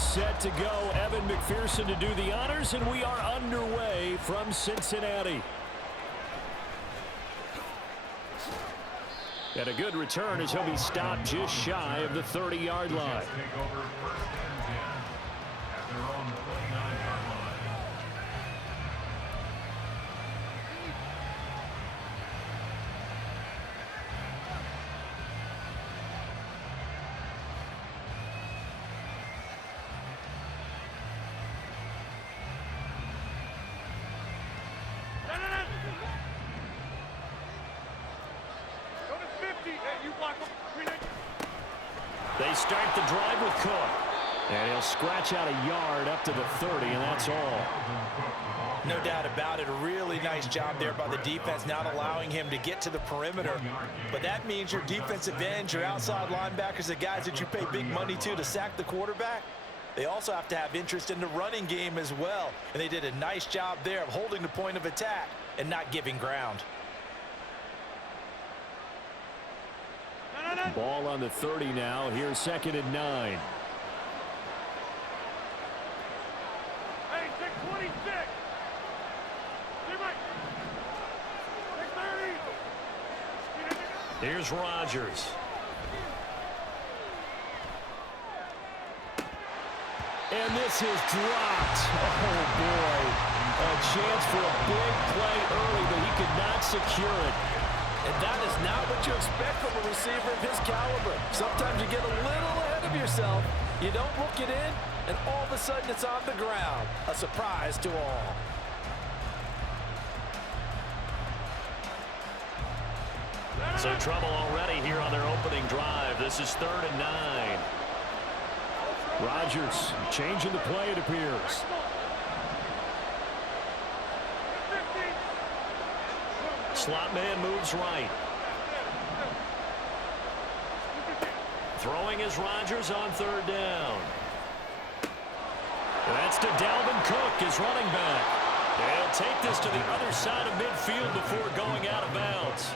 set to go. Evan McPherson to do the honors, and we are underway from Cincinnati. And a good return as he'll be stopped just shy of the 30-yard line. They start the drive with Cook. And he'll scratch out a yard up to the 30, and that's all. No doubt about it. A really nice job there by the defense, not allowing him to get to the perimeter. But that means your defensive ends, your outside linebackers, the guys that you pay big money to sack the quarterback, they also have to have interest in the running game as well. And they did a nice job there of holding the point of attack and not giving ground. Ball on the 30 now. Here's 2nd and 9. Hey, 626. Here's Rodgers. And this is dropped. Oh, boy. A chance for a big play early, but he could not secure it. And that is not what you expect from a receiver of his caliber. Sometimes you get a little ahead of yourself. You don't look it in, and all of a sudden it's on the ground. A surprise to all. So trouble already here on their opening drive. This is 3rd and 9. Rodgers changing the play, it appears. Slot man moves right. Throwing is Rodgers on 3rd down. That's to Dalvin Cook, his running back. They'll take this to the other side of midfield before going out of bounds.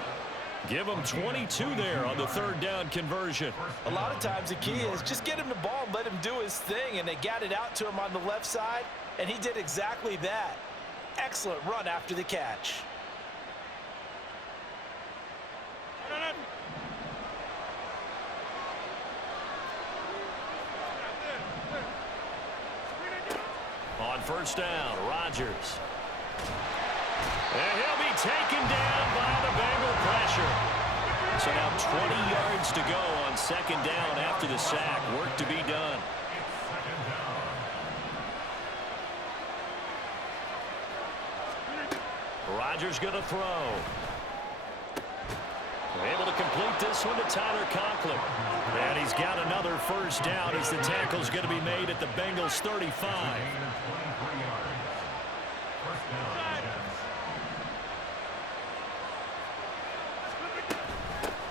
Give him 22 there on the 3rd down conversion. A lot of times the key is just get him the ball and let him do his thing, and they got it out to him on the left side, and he did exactly that. Excellent run after the catch. On 1st down, Rodgers. And he'll be taken down by the Bengal pressure. So now 20 yards to go on 2nd down after the sack. Work to be done. Rodgers going to throw. Able to complete this one to Tyler Conklin. And he's got another 1st down as the tackle's going to be made at the Bengals 35.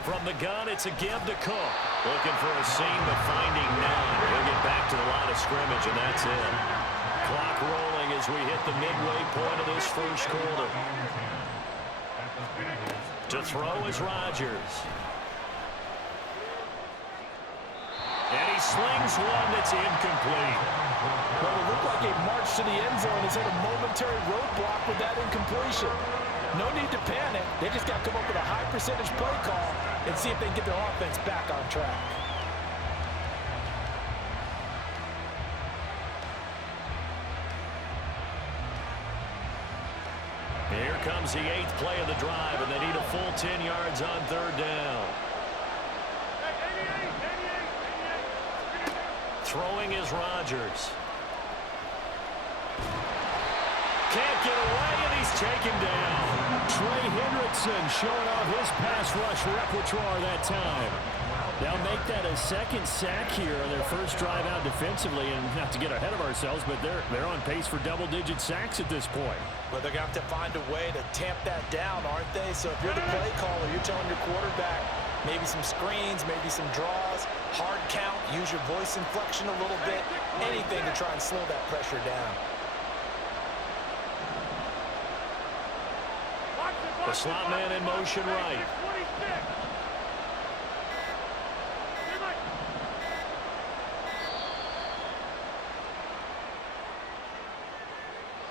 From the gun, it's a give to Cook. Looking for a seam, but finding none. He'll get back to the line of scrimmage, and that's it. Clock rolling as we hit the midway point of this 1st quarter. To throw is Rodgers. And he slings one that's incomplete. Well, it looked like a march to the end zone has hit a momentary roadblock with that incompletion. No need to panic. They just got to come up with a high percentage play call and see if they can get their offense back on track. Here comes the 8th play of the drive, and they need a full 10 yards on 3rd down. Throwing is Rodgers. Can't get away, and he's taken down. Trey Hendrickson showing off his pass rush repertoire that time. They'll make that a 2nd sack here on their 1st drive out defensively, and not to get ahead of ourselves, but they're on pace for double-digit sacks at this point. Well, they're going to have to find a way to tamp that down, aren't they? So if you're the play caller, you're telling your quarterback maybe some screens, maybe some draws, hard count, use your voice inflection a little bit, anything to try and slow that pressure down. The slot man in motion right.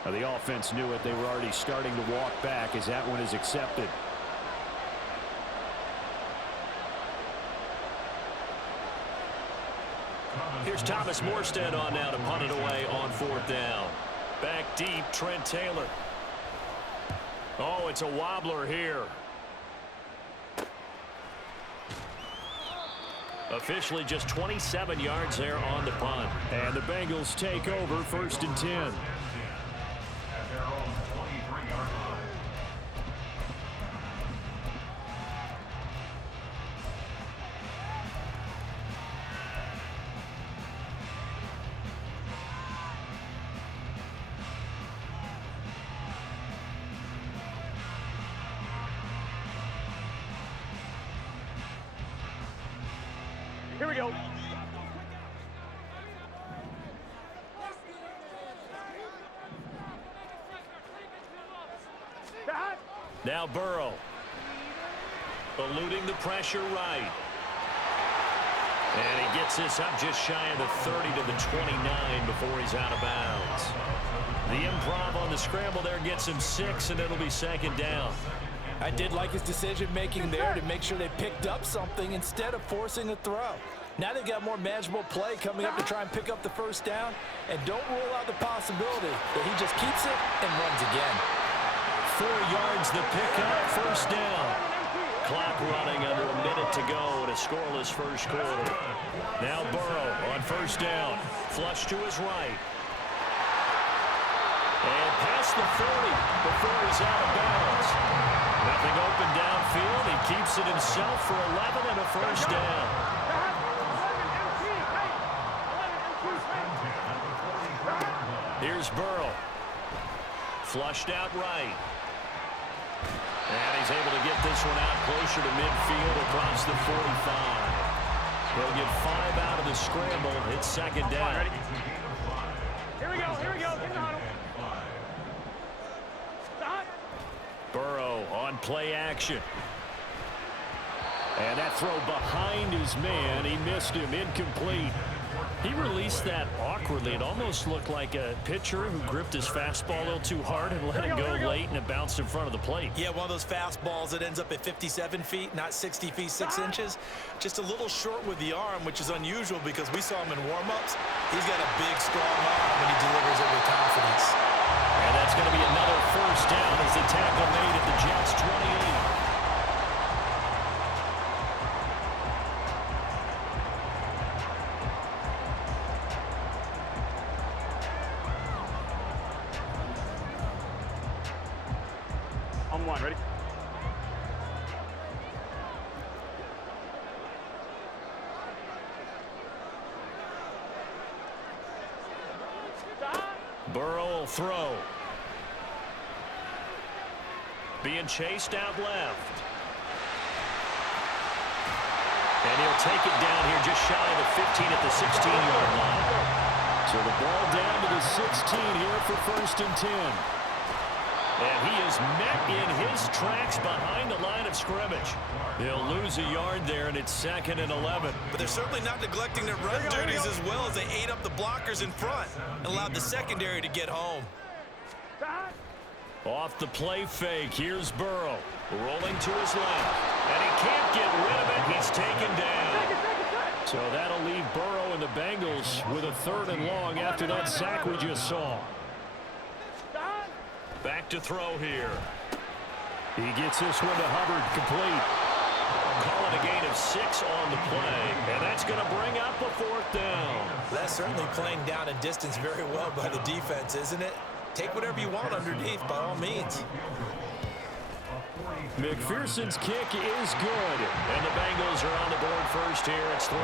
Now, the offense knew it. They were already starting to walk back as that one is accepted. Here's Thomas Morstead on now to punt it away on 4th down. Back deep, Trent Taylor. Oh, it's a wobbler here. Officially just 27 yards there on the punt. And the Bengals take over 1st and 10. Here we go. Now Burrow. Eluding the pressure right. And he gets this up just shy of the 30 to the 29 before he's out of bounds. The improv on the scramble there gets him 6, and it'll be 2nd down. I did like his decision-making there to make sure they picked up something instead of forcing a throw. Now they've got more manageable play coming up to try and pick up the 1st down, and don't rule out the possibility that he just keeps it and runs again. 4 yards the pickup, 1st down. Clock running under a minute to go in a scoreless 1st quarter. Now Burrow on 1st down. Flush to his right. And past the 40 before he's out of bounds. Nothing open downfield. He keeps it himself for 11 and a 1st down. Here's Burrow. Flushed out right. And he's able to get this one out closer to midfield across the 45. He'll get 5 out of the scramble. It's 2nd down. Here we go. Here we go. Get in the huddle. Stop. Burrow on play action. And that throw behind his man. He missed him. Incomplete. He released that awkwardly. It almost looked like a pitcher who gripped his fastball a little too hard and let it go late, and it bounced in front of the plate. Yeah, one of those fastballs that ends up at 57 feet, not 60 feet, 6 inches. Just a little short with the arm, which is unusual because we saw him in warm-ups. He's got a big, strong arm, and he delivers it with confidence. And that's going to be another 1st down as the tackle made at the Jets' 28. On 1, ready? Burrow will throw. Being chased out left. And he'll take it down here just shy of the 15 at the 16-yard line. So the ball down to the 16 here for 1st and 10. And he is met in his tracks behind the line of scrimmage. He'll lose a yard there, and it's 2nd and 11. But they're certainly not neglecting their run duties as well as they ate up the blockers in front and allowed the secondary to get home. Off the play fake, here's Burrow. Rolling to his left. And he can't get rid of it. He's taken down. So that'll leave Burrow and the Bengals with a 3rd and long after that sack we just saw. Back to throw here. He gets this one to Hubbard, complete. Call it a gain of 6 on the play. And that's going to bring up a 4th down. That's certainly playing down a distance very well by the defense, isn't it? Take whatever you want underneath, by all means. McPherson's kick is good. And the Bengals are on the board first here. It's 3-0.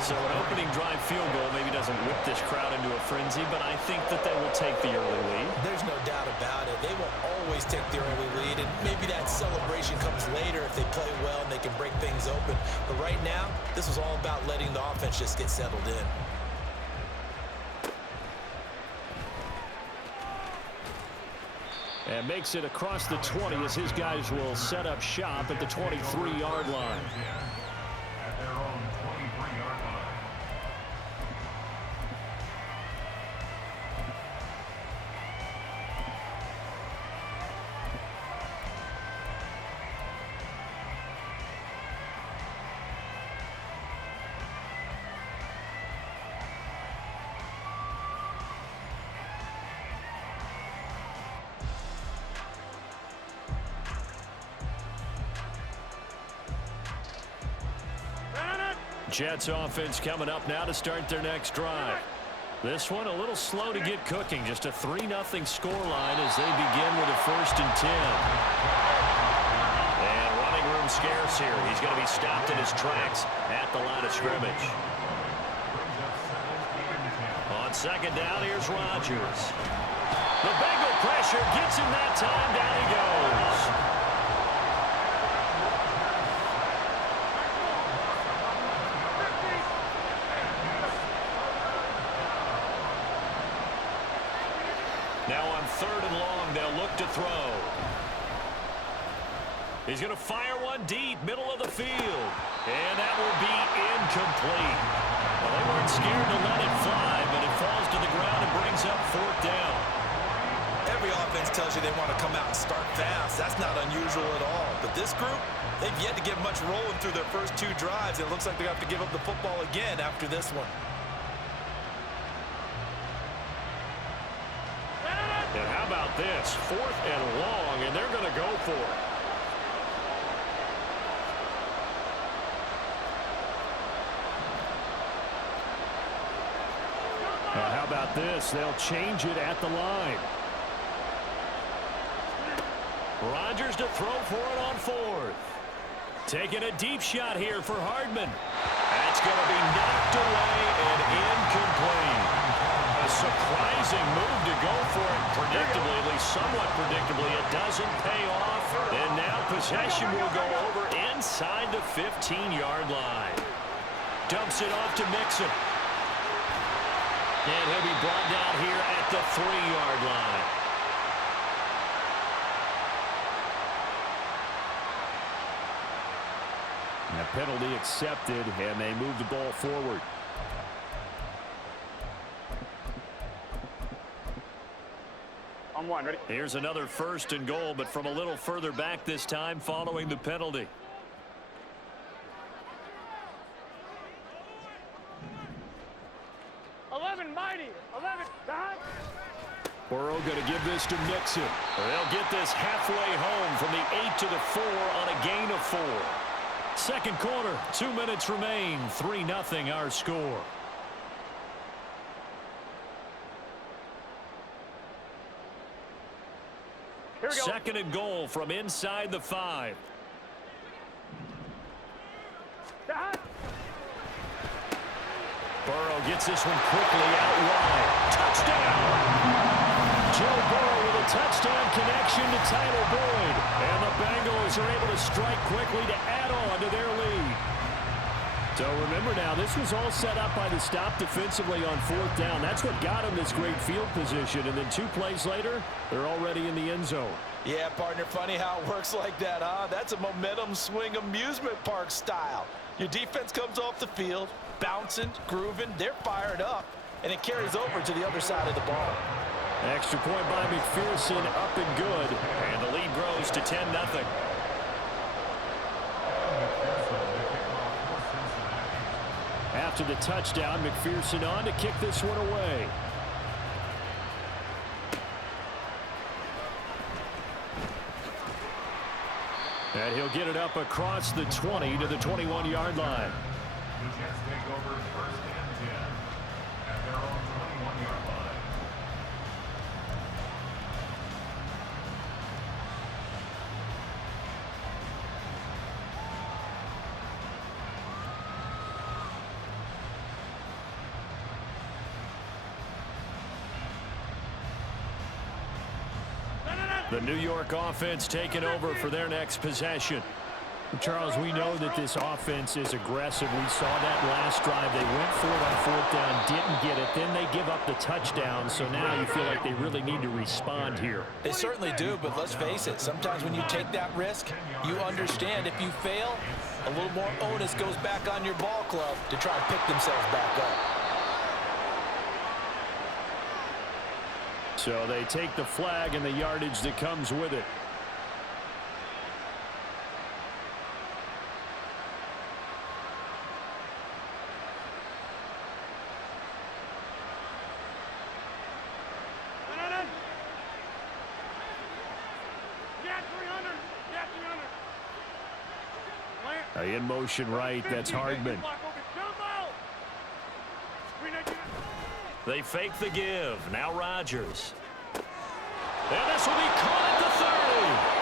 So an opening drive field goal maybe doesn't whip this crowd into a frenzy, but I think that they will take the early lead. There's no doubt about it. They will always take the early lead, and maybe that celebration comes later if they play well and they can break things open. But right now, this was all about letting the offense just get settled in. And makes it across the 20 as his guys will set up shop at the 23-yard line. Jets offense coming up now to start their next drive. This one a little slow to get cooking. Just a 3-0 scoreline as they begin with a 1st and 10. And running room scarce here. He's going to be stopped in his tracks at the line of scrimmage. On 2nd down, here's Rodgers. The Bengal pressure gets him that time. Down he goes. Now on 3rd and long, they'll look to throw. He's going to fire one deep, middle of the field. And that will be incomplete. Well, they weren't scared to let it fly, but it falls to the ground and brings up 4th down. Every offense tells you they want to come out and start fast. That's not unusual at all. But this group, they've yet to get much rolling through their first 2 drives. It looks like they have to give up the football again after this one. And how about this? 4th and long, and they're going to go for it. Now, how about this? They'll change it at the line. Rodgers to throw for it on 4th. Taking a deep shot here for Hardman. That's going to be knocked away and incomplete. A surprising move to go for it. Predictably, at least somewhat predictably, it doesn't pay off. And now possession will go over inside the 15-yard line. Dumps it off to Mixon. And he'll be brought down here at the 3-yard line. And a penalty accepted, and they move the ball forward. On 1, ready? Here's another 1st and goal, but from a little further back this time following the penalty. Burrow going to give this to Mixon. They'll get this halfway home from the 8 to the 4 on a gain of 4. 2nd quarter, 2 minutes remain. 3-0 our score. Here we go. 2nd and goal from inside the 5. Burrow gets this one quickly out wide. Touchdown! Joe Burrow with a touchdown connection to Tyler Boyd. And the Bengals are able to strike quickly to add on to their lead. So remember now, this was all set up by the stop defensively on 4th down. That's what got them this great field position. And then 2 plays later, they're already in the end zone. Yeah, partner, funny how it works like that, huh? That's a momentum swing amusement park style. Your defense comes off the field, bouncing, grooving, they're fired up, and it carries over to the other side of the ball. Extra point by McPherson, up and good, and the lead grows to 10-0. After the touchdown, McPherson on to kick this one away. And he'll get it up across the 20 to the 21-yard line. The Jets take over 1st and 10 at their own 21-yard line. The New York offense taking over for their next possession. Charles, we know that this offense is aggressive. We saw that last drive. They went for it on 4th down, didn't get it. Then they give up the touchdown. So now you feel like they really need to respond here. They certainly do, but let's face it. Sometimes when you take that risk, you understand if you fail, a little more onus goes back on your ball club to try and pick themselves back up. So they take the flag and the yardage that comes with it. In motion right, that's Hardman. They fake the give. Now Rodgers. And this will be caught at the 30.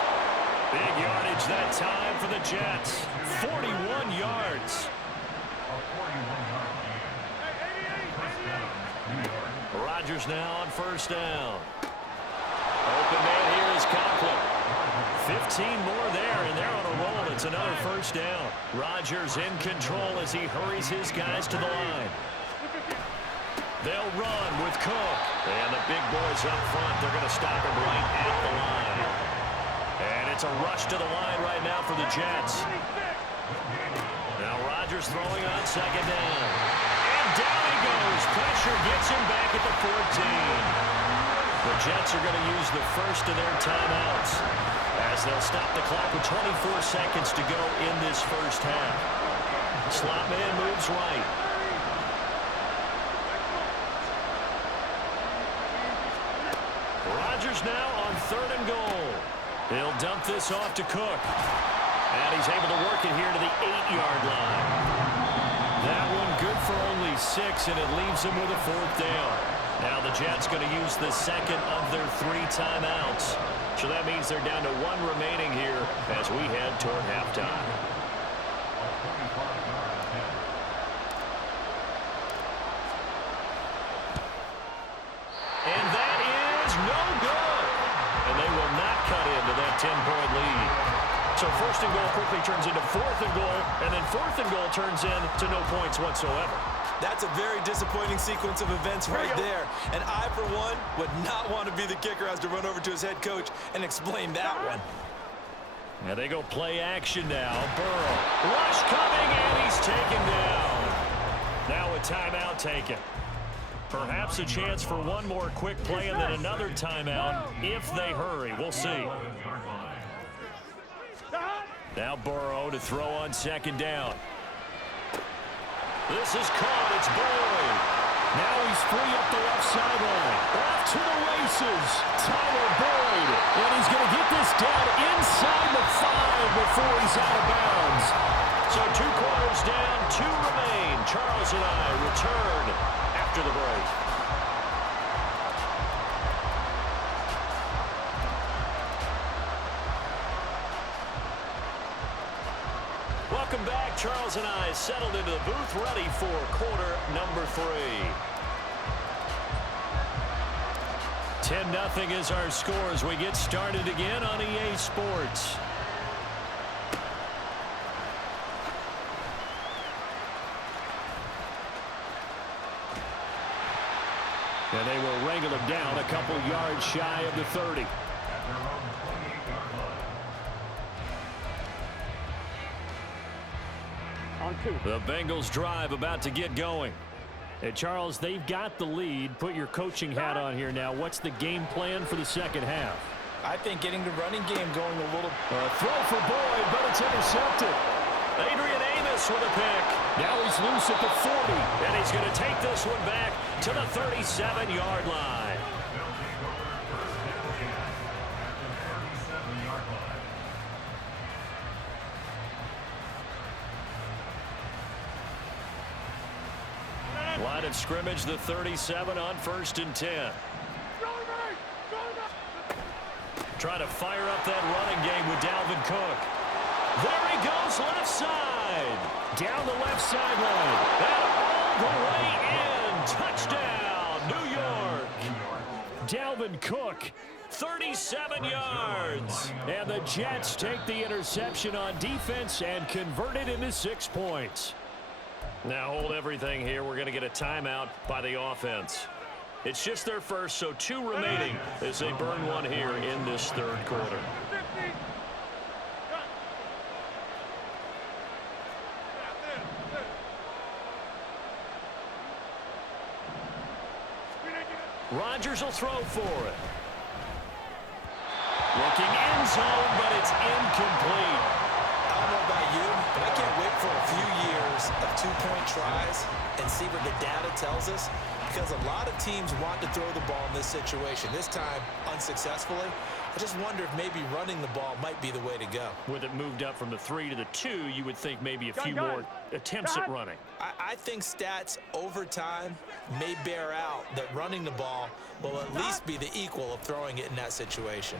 Big yardage that time for the Jets. 41 yards. Rodgers now on first down. Open man here is Conklin. 15 more there, and they're on a roll. It's another first down. Rodgers in control as he hurries his guys to the line. They'll run with Cook. And the big boys up front, they're going to stop him right at the line. And it's a rush to the line right now for the Jets. Now Rodgers throwing on second down. And down he goes. Pressure gets him back at the 14. The Jets are going to use the first of their timeouts as they'll stop the clock with 24 seconds to go in this first half. Slot man moves right. Rodgers now on 3rd and goal. He'll dump this off to Cook. And he's able to work it here to the 8-yard line. That one good for only 6, and it leaves him with a 4th down. Now the Jets going to use the second of their 3 timeouts. So that means they're down to 1 remaining here as we head toward halftime. And that is no good. And they will not cut into that 10-point lead. So 1st and goal quickly turns into 4th and goal, and then 4th and goal turns into no points whatsoever. That's a very disappointing sequence of events right there. And I, for one, would not want to be the kicker who has to run over to his head coach and explain that one. And they go play action now. Burrow. Rush coming, and he's taken down. Now a timeout taken. Perhaps a chance for one more quick play and then another timeout if they hurry. We'll see. Now Burrow to throw on second down. This is caught. It's Boyd. Now he's free up the left sideline. Off to the races. Tyler Boyd. And he's going to get this down inside the 5 before he's out of bounds. So 2 quarters down, 2 remain. Charles and I return after the break. Welcome back. Charles and I settled into the booth, ready for quarter number 3. 10-0 is our score as we get started again on EA Sports. And they will wrangle him down a couple yards shy of the 30. On 2. The Bengals drive about to get going. Hey, Charles, they've got the lead. Put your coaching hat on here now. What's the game plan for the second half? I think getting the running game going a little. Throw for Boyd, but it's intercepted. Adrian Amos with a pick. Now he's loose at the 40. And he's going to take this one back to the 37-yard line. Line of scrimmage, the 37 on 1st and 10. Trying to fire up that running game with Dalvin Cook. There he goes, left side. Down the left sideline. And all the way in. Touchdown, New York. Dalvin Cook, 37 yards. and the Jets take the interception on defense and convert it into 6 points. Now hold everything here. We're going to get a timeout by the offense. It's just their first, so 2 remaining as they burn one here in this 3rd quarter. Rodgers will throw for it. Looking end zone, but it's incomplete. I don't know about you, but I can't wait for a few years of 2-point tries and see what the data tells us. because a lot of teams want to throw the ball in this situation. This time, unsuccessfully. I just wonder if maybe running the ball might be the way to go. With it moved up from the 3 to the 2, you would think maybe a few more attempts at running. I think stats over time may bear out that running the ball will at least be the equal of throwing it in that situation.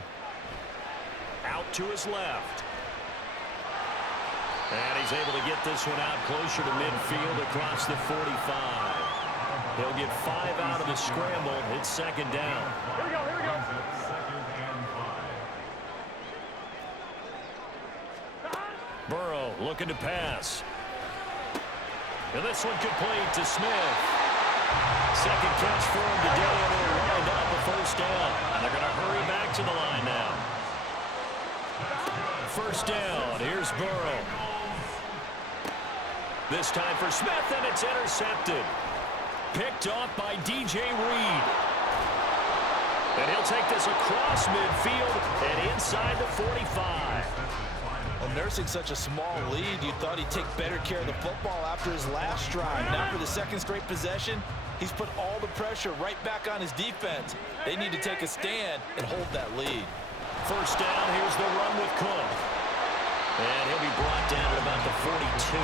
Out to his left. And he's able to get this one out closer to midfield across the 45. He'll get 5 out of the scramble. It's second down. Here we go, here we go. Burrow looking to pass. And this one complete to Smith. Second catch for him today, and he'll wind up a first down. And they're going to hurry back to the line now. First down. Here's Burrow. This time for Smith, and it's intercepted. Picked off by DJ Reed. And he'll take this across midfield and inside the 45. Well, nursing such a small lead, you thought he'd take better care of the football after his last drive. Now for the second straight possession, he's put all the pressure right back on his defense. They need to take a stand and hold that lead. First down, here's the run with Cook. And he'll be brought down at about the 42.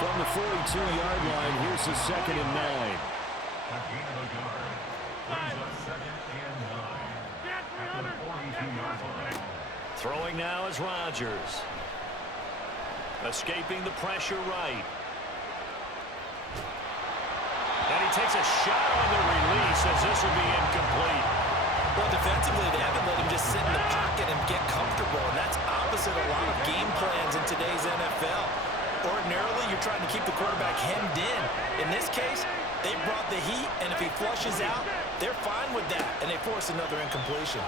From the 42-yard line, here's the 2nd and 9. Throwing now is Rodgers. Escaping the pressure right. And he takes a shot on the release as this will be incomplete. Well, defensively, they haven't let him just sit in the pocket and get comfortable, and that's opposite a lot of game plans in today's NFL. Ordinarily, you're trying to keep the quarterback hemmed in. In this case, they brought the heat, and if he flushes out, they're fine with that, and they force another incompletion.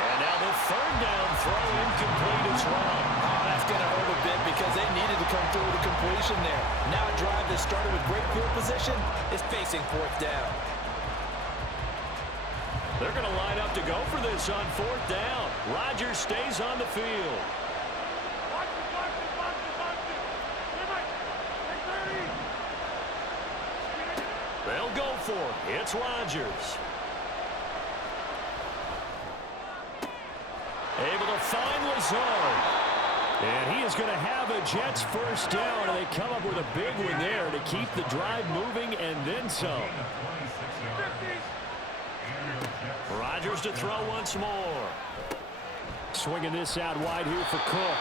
And now the third down throw incomplete as well. Oh, that's going to hurt a bit because they needed to come through with a completion there. Now a drive that started with great field position is facing 4th down. They're going to line up to go for this on 4th down. Rodgers stays on the field. They'll go for it. It's Rodgers. Able to find Lazard. And he is going to have a Jets first down, and they come up with a big one there to keep the drive moving and then some. Rodgers to throw once more. Swinging this out wide here for Cook.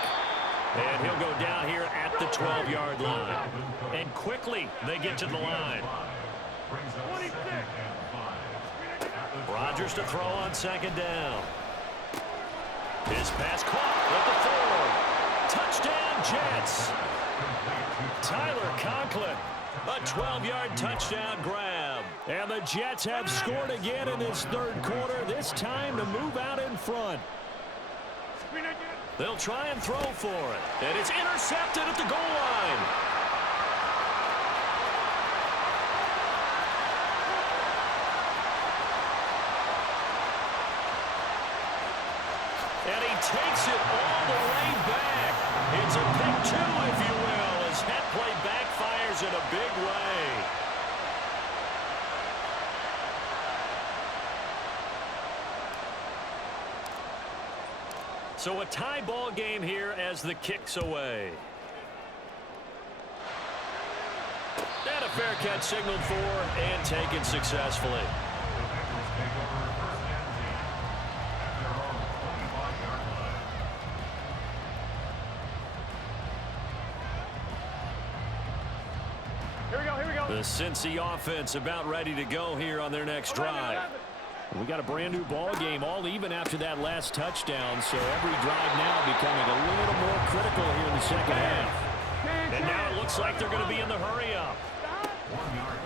And he'll go down here at the 12-yard line. And quickly they get to the line. Rodgers to throw on 2nd down. His pass caught at the 4. Touchdown, Jets. Tyler Conklin, a 12-yard touchdown grab. And the Jets have scored again in this 3rd quarter, this time to move out in front. They'll try and throw for it. And it's intercepted at the goal line. And he takes it all the way back. It's a pick 2, if you will, as that play backfires in a big way. So a tie ball game here as the kick's away. And a fair catch signaled for and taken successfully. The Cincy offense about ready to go here on their next drive. We got a brand new ball game, all even after that last touchdown, so every drive now becoming a little more critical here in the second half. And now it looks like they're going to be in the hurry-up.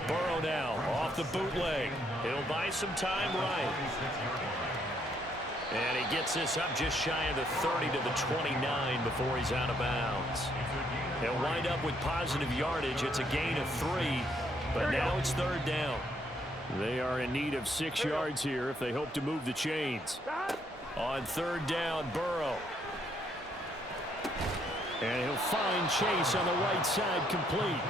Burrow now off the bootleg. He'll buy some time right. And he gets this up just shy of the 30 to the 29 before he's out of bounds. He'll wind up with positive yardage. It's a gain of 3, but now it's 3rd down. They are in need of 6 yards here if they hope to move the chains. On 3rd down, Burrow. And he'll find Chase on the right side complete.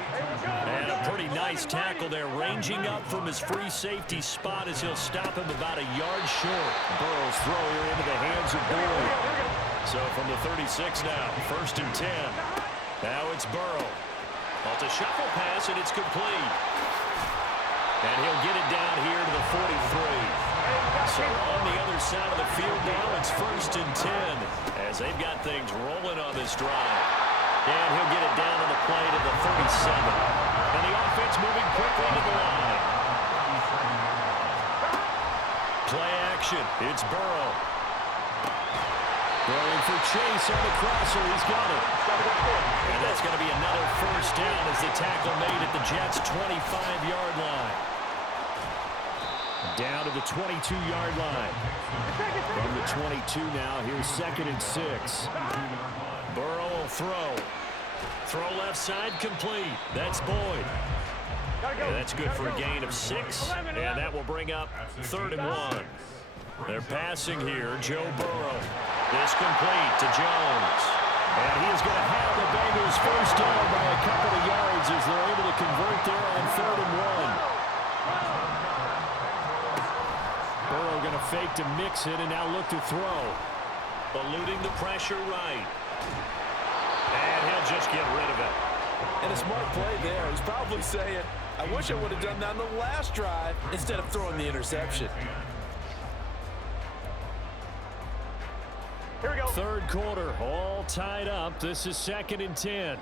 And a pretty nice tackle there, ranging up from his free safety spot as he'll stop him about a yard short. Burrow's throw here into the hands of Boyd. So from the 36 now, 1st and 10. Now it's Burrow. Well, it's a shuffle pass, and it's complete. And he'll get it down here to the 43. So on the other side of the field now, it's 1st and 10 as they've got things rolling on this drive. And he'll get it down on the play to the 37. And the offense moving quickly to the line. Play action. It's Burrow. Throwing for Chase on the crosser. He's got it. And that's going to be another 1st down as the tackle made at the Jets' 25-yard line. Down to the 22-yard line. From the 22 now, here's 2nd and 6. Burrow will throw. Throw left side complete. That's Boyd. And that's good for a gain of 6. And that will bring up 3rd and 1. They're passing here. Joe Burrow. This complete to Jones. And he is going to have the Bengals 1st down by a couple of yards as they're able to convert there on 3rd and 1. Burrow going to fake to mix it and now look to throw. Eluding the pressure right. And he'll just get rid of it. And a smart play there. He's probably saying, I wish I would have done that on the last drive instead of throwing the interception. Here we go. 3rd quarter, all tied up. This is 2nd and 10.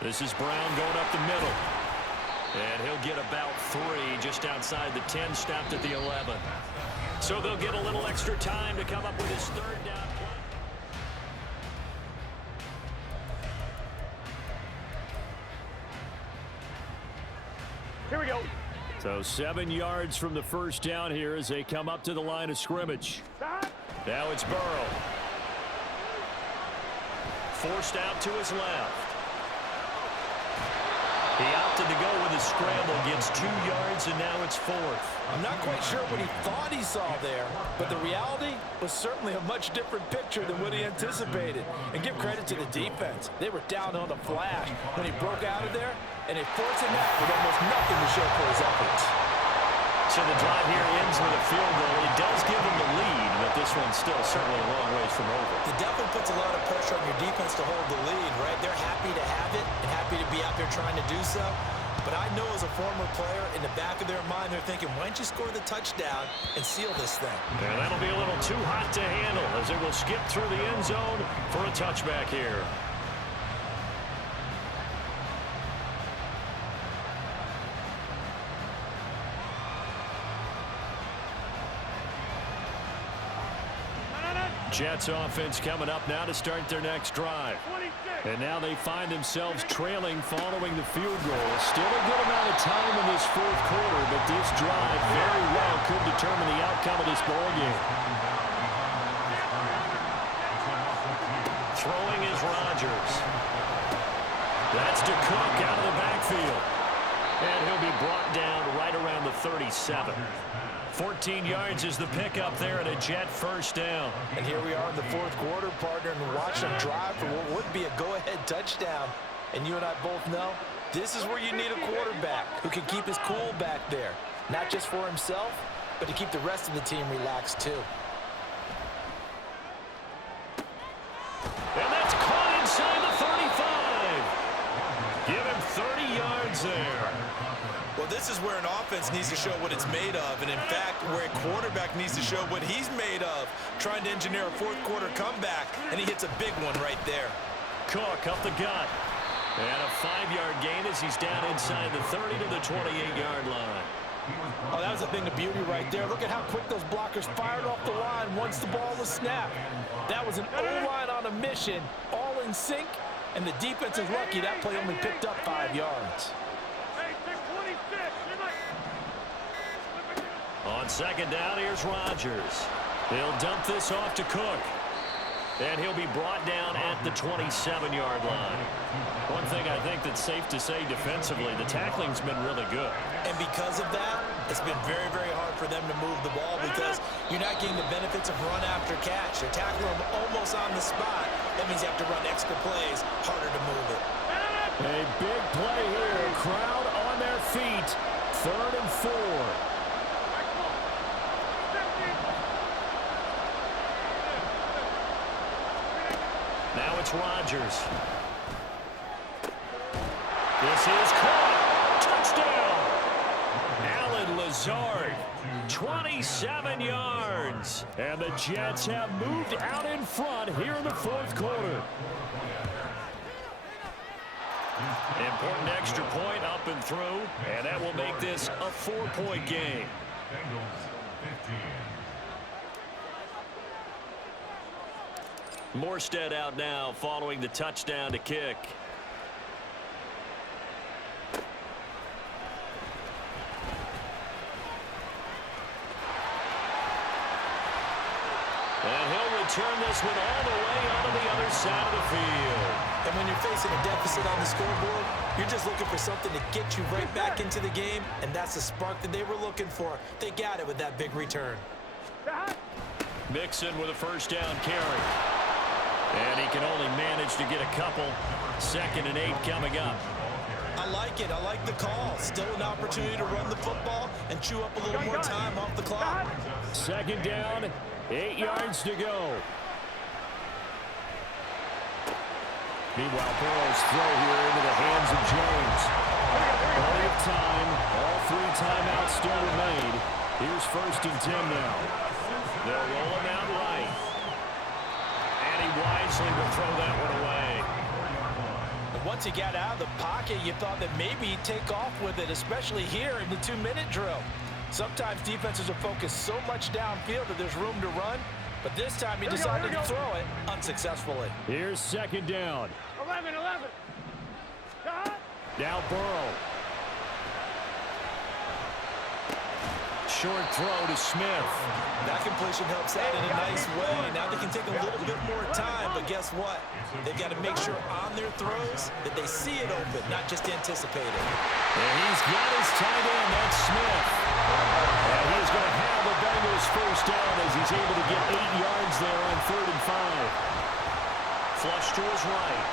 This is Brown going up the middle. And he'll get about 3 just outside the 10, stopped at the 11. So they'll get a little extra time to come up with his 3rd down play. Here we go. So 7 yards from the 1st down here as they come up to the line of scrimmage. Now it's Burrow. Forced out to his left. He opted to go with a scramble, gets 2 yards, and now it's 4th. I'm not quite sure what he thought he saw there, but the reality was certainly a much different picture than what he anticipated. And give credit to the defense. They were down on the flash when he broke out of there, and they forced him out with almost nothing to show for his efforts. So the drive here ends with a field goal. It does give them the lead, but this one's still certainly a long ways from over. It definitely puts a lot of pressure on your defense to hold the lead, right? They're happy to have it and happy to be out there trying to do so. But I know as a former player, in the back of their mind, they're thinking, why don't you score the touchdown and seal this thing? And that'll be a little too hot to handle as it will skip through the end zone for a touchback here. Jets offense coming up now to start their next drive. And now they find themselves trailing following the field goal. Still a good amount of time in this 4th quarter, but this drive very well could determine the outcome of this ballgame. Throwing is Rodgers. That's to Cook out of the backfield. And he'll be brought down right around the 37. 14 yards is the pickup there and a Jet 1st down. And here we are in the 4th quarter, partner, and watch them drive for what would be a go-ahead touchdown. And you and I both know this is where you need a quarterback who can keep his cool back there. Not just for himself, but to keep the rest of the team relaxed too. And that's caught inside the 35. Give him 30 yards there. Well, this is where an offense needs to show what it's made of, and in fact, where a quarterback needs to show what he's made of, trying to engineer a 4th quarter comeback, and he hits a big one right there. Cook up the gut. And a 5-yard gain as he's down inside the 30 to the 28-yard line. Oh, that was a thing of beauty right there. Look at how quick those blockers fired off the line once the ball was snapped. That was an O-line on a mission, all in sync, and the defense is lucky that play only picked up 5 yards. On 2nd down, here's Rodgers. He'll dump this off to Cook. And he'll be brought down at the 27-yard line. One thing I think that's safe to say defensively, the tackling's been really good. And because of that, it's been very, very hard for them to move the ball because you're not getting the benefits of run after catch. They're tackling them almost on the spot. That means you have to run extra plays, harder to move it. A big play here. Crowd on their feet. 3rd and 4. Now it's Rodgers. This is caught. Touchdown. Alan Lazard, 27 yards. And the Jets have moved out in front here in the 4th quarter. Important extra point up and through, and that will make this a 4-point game. Morstead out now following the touchdown to kick. And he'll return this one all the way onto the other side of the field. And when you're facing a deficit on the scoreboard, you're just looking for something to get you right back into the game, and that's the spark that they were looking for. They got it with that big return. Mixon with a first down carry. And he can only manage to get a couple. 2nd and 8 coming up. I like it. I like the call. Still an opportunity to run the football and chew up a little more time off the clock. 2nd down, 8 yards to go. Meanwhile, Burrow's throw here into the hands of Jones. Plenty of time. All 3 timeouts still remain. Here's 1st and 10 now. They'll roll him out right. And he wisely will throw that one away. And once he got out of the pocket, you thought that maybe he'd take off with it, especially here in the 2-minute drill. Sometimes defenses are focused so much downfield that there's room to run. But this time he decided to throw it unsuccessfully. Here's 2nd down. 11. Now Burrow. Short throw to Smith. That completion helps out in a nice way. Now they can take a little bit more time, but guess what? They've got to make sure on their throws that they see it open, not just anticipate it. And he's got his tight end, that's Smith. And he's going to have the Bengals first down as he's able to get 8 yards there on 3rd and 5. Flush to his right.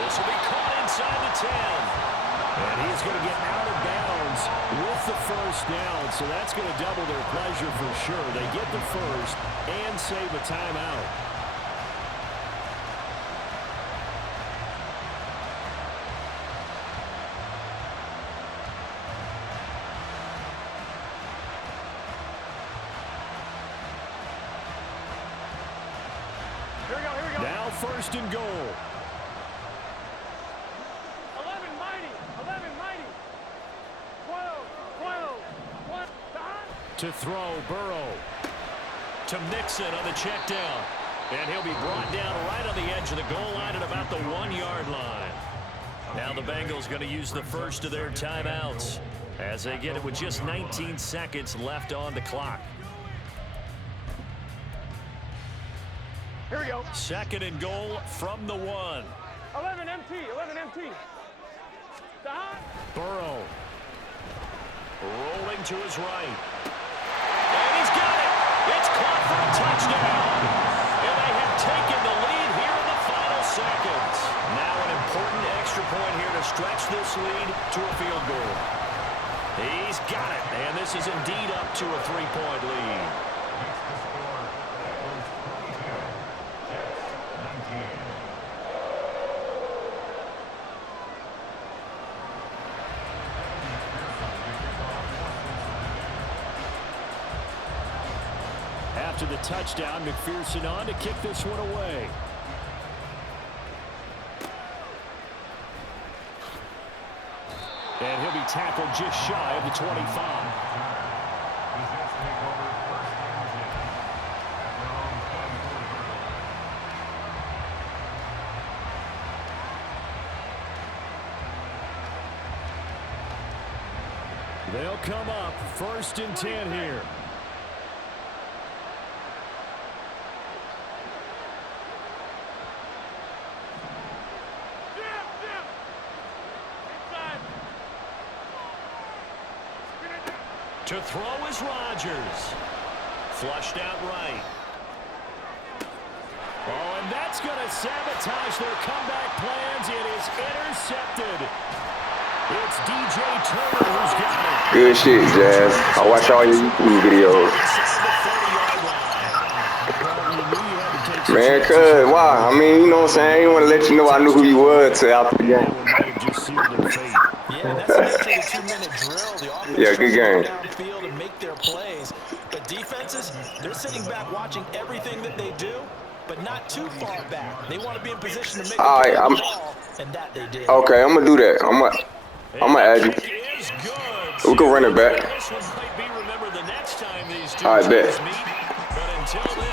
This will be caught inside the 10. And he's going to get out of bounds with the first down. So that's going to double their pleasure for sure. They get the first and save a timeout. Here we go. Now 1st and goal. 11 mighty. 12. To throw, Burrow. To Mixon on the check down. And he'll be brought down right on the edge of the goal line at about the 1-yard line. Now the Bengals going to use the first of their timeouts as they get it with just 19 seconds left on the clock. Here we go. 2nd and goal from the 1. 11 MT. Burrow. Rolling to his right. And he's got it. It's caught for a touchdown. And they have taken the lead here in the final seconds. Now an important extra point here to stretch this lead to a field goal. He's got it. And this is indeed up to a 3-point lead. After the touchdown, McPherson on to kick this one away. And he'll be tackled just shy of the 25. They'll come up 1st and 10 here. To throw is Rodgers. Flushed out right. Oh, and that's going to sabotage their comeback plans in intercepted. It's DJ Turner who's got it. Good shit, Jazz. I watch all your YouTube videos. Man, cuz, why? I mean, you know what I'm saying? I didn't want to let you know I knew who you was till after the game. Yeah, that's the nature of the 2-minute drill. The offense Yeah, good game. downfield and make their plays. But defenses, they're sitting back watching everything that they do, but not too far back. They want to be in position to make All right, the ball, and that they did. Okay, I'm gonna do that. I'm gonna add you. We can run it back. This one might be remembered the next time these two All right, bet. teams meet. But until